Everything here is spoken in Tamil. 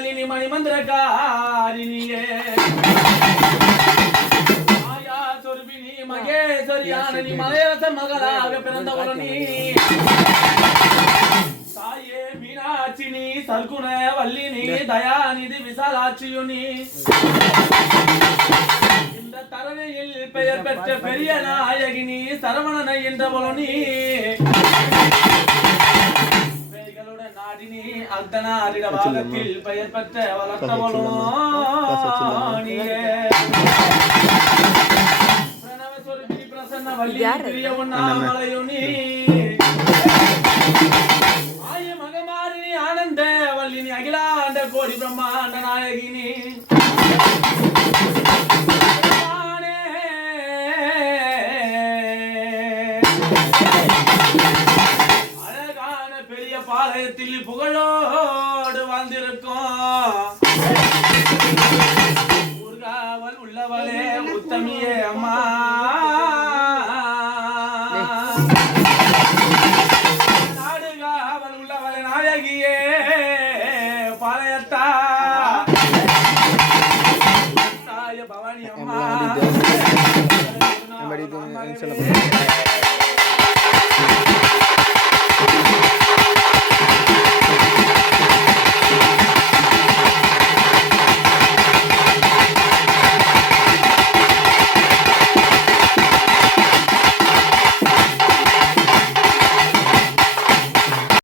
வல்லினி மணிமந்திரக்காரிணியே மாயா சொர்பினி மகேஸ்வரியான நீ மலையரசன் மகளாக பிறந்தவளனி தாயே மீனாட்சினி சல்குண வல்லினி தயாநிதி விசாலாட்சியுனி இந்த தரணையில் பெயர் பெற்ற பெரிய நாயகினி சரவணனை என்றவளனி பேய்களுடன் நாடினி அர்த்தநாரிட பாகத்தில் பெயர் பெற்ற வளர்த்தவளோ நீயே பிரணவ சொருபி பிரசன்ன வல்லி பிரிய உண்ணாமலையுனி ஆய மகமாரினி ஆனந்த வல்லினி அகிலாண்ட கோடி பிரம்மாண்ட நாயகினி அழகான பெரிய பாளையத்தில் புகழோடு வாழ்ந்திருக்கும் ஊர்காவல் உள்ளவளே உத்தமியே அம்மா